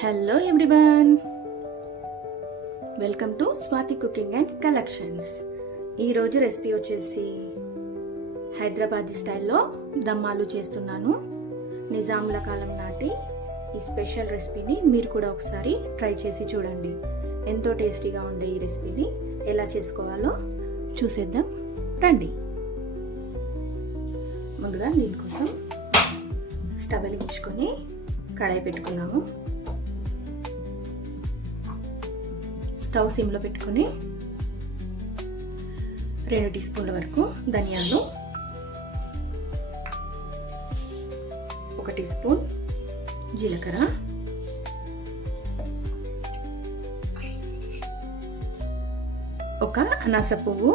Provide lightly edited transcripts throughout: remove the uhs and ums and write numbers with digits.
Hello everyone, welcome to Swathi cooking and collections. ఈరోజు recipe వచ్చేసి హైదరాబాదీ స్టైల్లో దమ్ ఆలు చేస్తున్నాను. నిజాంల కాలం నాటి ఈ స్పెషల్ రెసిపీని మీరు కూడా ఒకసారి ట్రై చేసి చూడండి. ఎంతో టేస్టీగా ఉండే ఈ రెసిపీని ఎలా చేసుకోవాలో చూసేద్దాం రండి. ముందుగా దీనికోసం స్టవ్ వెలిగించుకొని కడాయి పెట్టుకున్నాము. స్టవ్ సిమ్లో పెట్టుకొని 2 టీ స్పూన్ల వరకు ధనియాలు, 1 టీ స్పూన్ జీలకర్ర, 1 అనాస పువ్వు,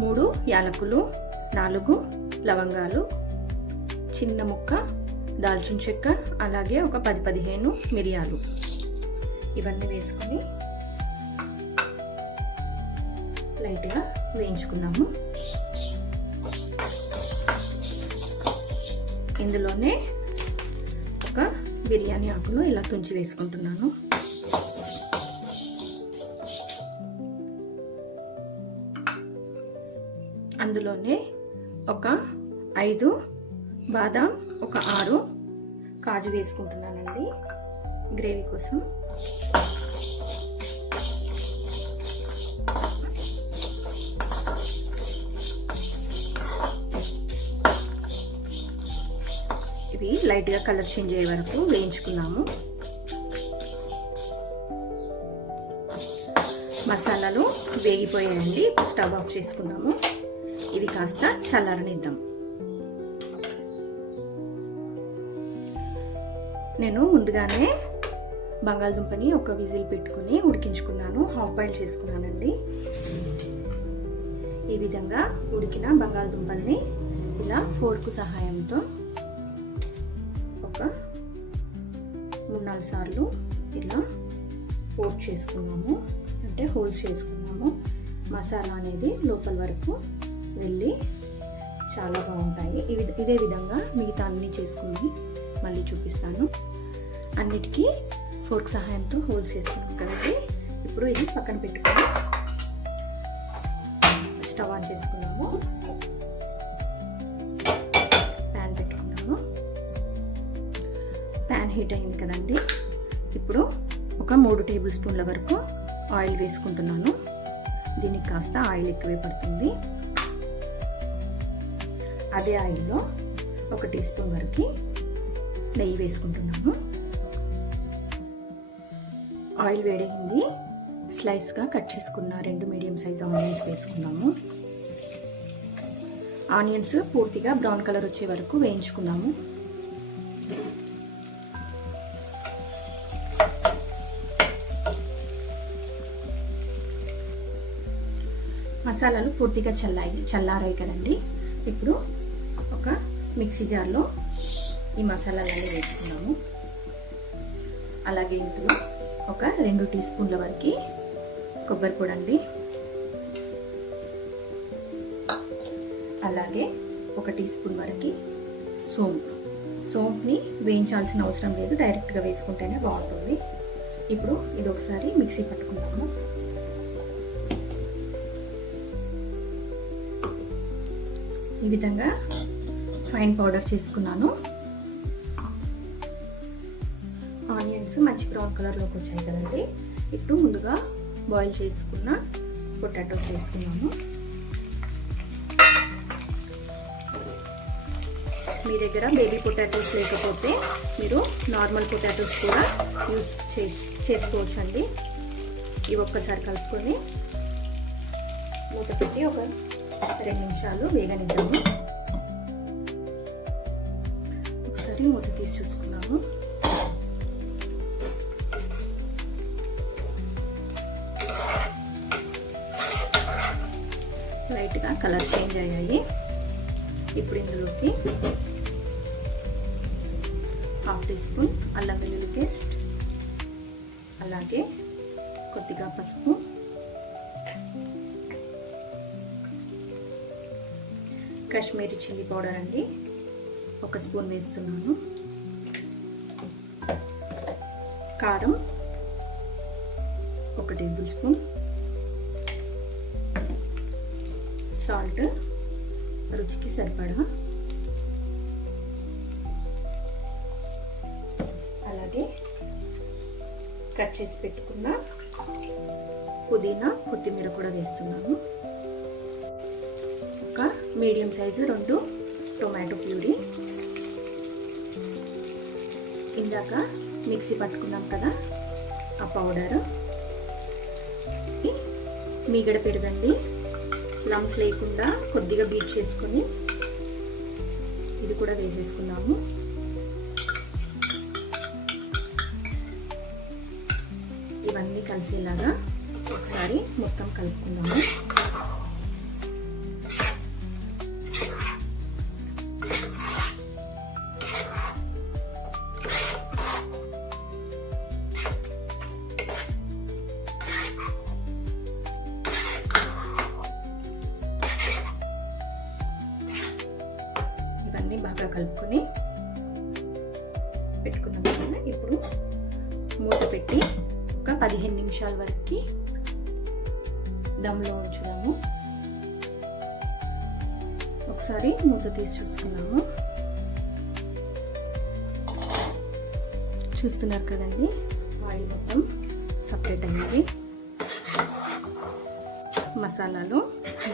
3 యాలకులు, 4 లవంగాలు, చిన్న ముక్క దాల్చిన చెక్క, అలాగే ఒక 10-15 మిరియాలు ఇవన్నీ వేసుకొని లైట్గా వేయించుకుందాము. ఇందులోనే ఒక బిర్యానీ ఆకును ఇలా తుంచి వేసుకుంటున్నాను. అందులోనే ఒక 5 బాదాం, ఒక 6 కాజు వేసుకుంటున్నానండి గ్రేవీ కోసం. ఇవి లైట్గా కలర్ చేంజ్ అయ్యే వరకు వేయించుకున్నాము. మసాలాలు వేగిపోయాయండి. స్టవ్ ఆఫ్ చేసుకున్నాము. ఇవి కాస్త చల్లారనిద్దాం. నేను ముందుగానే బంగాళదుంపని ఒక విజిల్ పెట్టుకుని ఉడికించుకున్నాను. హాఫ్ బాయిల్ చేసుకున్నానండి. ఈ విధంగా ఉడికిన బంగాళదుంపల్ని ఇలా ఫోర్క్ సహాయంతో ఒక 3-4 సార్లు ఇలా పోట్ చేసుకున్నాము, అంటే హోల్స్ చేసుకున్నాము. మసాలా అనేది లోపల వరకు వెళ్ళి చాలా బాగుంటాయి. ఇదే విధంగా మిగతా అన్ని చేసుకుని మళ్ళీ చూపిస్తాను. అన్నిటికీ ఫోర్క్ సహాయంతో హోల్స్ చేసుకున్నాం కదండి. ఇప్పుడు ఇది పక్కన పెట్టుకొని స్టవ్ ఆన్ చేసుకున్నాము. ప్యాన్ పెట్టుకున్నాము. ప్యాన్ హీట్ అయింది కదండి. ఇప్పుడు ఒక 3 టేబుల్ స్పూన్ల వరకు ఆయిల్ వేసుకుంటున్నాను. దీనికి కాస్త ఆయిల్ ఎక్కువే పడుతుంది. అదే ఆయిల్లో 1 టీ స్పూన్ వరకు నెయ్యి వేసుకుంటున్నాను. ఆయిల్ వేడైంది. స్లైస్గా కట్ చేసుకున్న 2 మీడియం సైజ్ ఆనియన్స్ వేసుకున్నాము. ఆనియన్స్ పూర్తిగా బ్రౌన్ కలర్ వచ్చే వరకు వేయించుకుందాము. మసాలాలు పూర్తిగా చల్లారాయి కదండి. ఇప్పుడు ఒక మిక్సీ జార్లో ఈ మసాలాలన్నీ వేసుకున్నాము. అలాగే ఇందులో ఒక 2 టీ స్పూన్ల వరకు కొబ్బరి పొడి అండి. అలాగే 1 టీ స్పూన్ వరకు సోంపుని వేయించాల్సిన అవసరం లేదు, డైరెక్ట్గా వేసుకుంటేనే బాగుంటుంది. ఇప్పుడు ఇది ఒకసారి మిక్సీ పట్టుకుందాము. ఈ విధంగా ఫైన్ పౌడర్ చేసుకున్నాను. ఆనియన్స్ మంచి బ్రౌన్ కలర్లోకి వచ్చాయి కదండి. ఇప్పుడు ముందుగా బాయిల్ చేసుకున్న పొటాటోస్ వేసుకున్నాము. మీ దగ్గర బేబీ పొటాటోస్ లేకపోతే మీరు నార్మల్ పొటాటోస్ కూడా యూజ్ చేసుకోవచ్చు అండి. ఇవి ఒక్కసారి కలుపుకొని మూత పెట్టి ఒక 2 నిమిషాలు వేగనిద్దాము. ఒకసారి మూత తీసి చూసుకున్నాము. లైట్గా కలర్ చేంజ్ అయ్యాయి. ఇప్పుడు ఇందులోకి 1/2 టీ స్పూన్ అల్లం వెల్లుల్లి పేస్ట్, అలాగే కొద్దిగా పసుపు, కాశ్మీరీ చిల్లీ పౌడర్ అండి 1 స్పూన్ వేస్తున్నాను. కారం 1 టేబుల్ స్పూన్, సాల్ట్ రుచికి సరిపడా, అలాగే కట్ చేసి పెట్టుకున్న పుదీనా కొత్తిమీర కూడా వేస్తున్నాను. ఒక మీడియం సైజు 2 టొమాటో ప్యూరీ, ఇందాక మిక్సీ పట్టుకున్నాం కదా ఆ పౌడర్, మీగడ పెరగండి లమ్స్ లేకుండా కొద్దిగా బీట్ చేసుకొని ఇది కూడా వేసేసుకున్నాము. ఇవన్నీ కలిసేలాగా ఒకసారి మొత్తం కలుపుకుందాము. ఇవన్నీ బాగా కలుపుకొని పెట్టుకున్నాం కదా. ఇప్పుడు మూత పెట్టి ఒక 15 నిమిషాల వరకు దమ్లో ఉంచుదాము. ఒకసారి మూత తీసి చూసుకుందాము. చూస్తున్నారు కదండి, ఆయిల్ మొత్తం సపరేట్ అయింది, మసాలాలు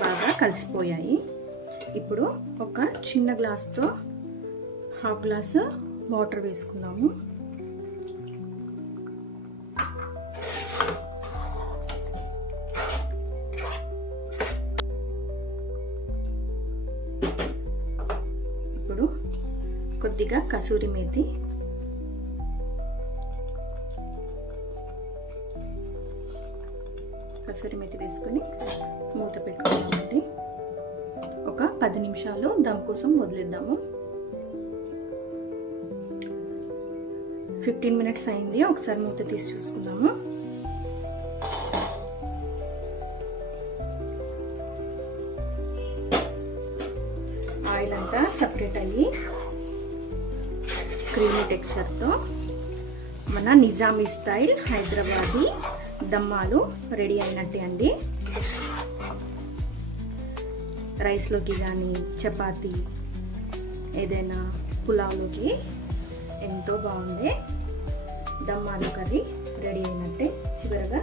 బాగా కలిసిపోయాయి. ఇప్పుడు ఒక చిన్న గ్లాస్తో 1/2 గ్లాసు వాటర్ వేసుకుందాము. ఇప్పుడు కొద్దిగా కసూరి మేతి, వేసుకొని మూత పెట్టుకున్నామండి. ఒక 10 నిమిషాలు దమ్ కోసం వదిలేద్దాము. 15 మినిట్స్ అయింది. ఒకసారి మూత తీసి చూసుకుందాము. ఆయిల్ అంతా సపరేట్ అయ్యి క్రీమీ టెక్స్చర్తో మన నిజామీ స్టైల్ హైదరాబాదీ దమ్మాలు రెడీ అయినట్టే అండి. రైస్లోకి కానీ చపాతీ ఏదైనా పులావ్లోకి ఎంతో బాగుంది. దమ్మాలు కర్రీ రెడీ అయినట్టే. చివరగా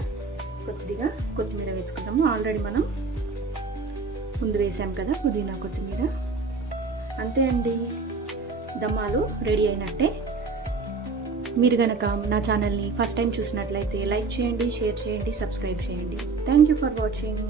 కొద్దిగా కొత్తిమీర వేసుకుందాము. ఆల్రెడీ మనం ముందు వేసాం కదా పుదీనా కొత్తిమీర. అంతే అండి, దమ్మాలు రెడీ అయినట్టే. మీరు గనక నా ఛానల్ని ఫస్ట్ టైం చూసినట్లయితే లైక్ చేయండి, షేర్ చేయండి, సబ్స్క్రైబ్ చేయండి. Thank you for watching.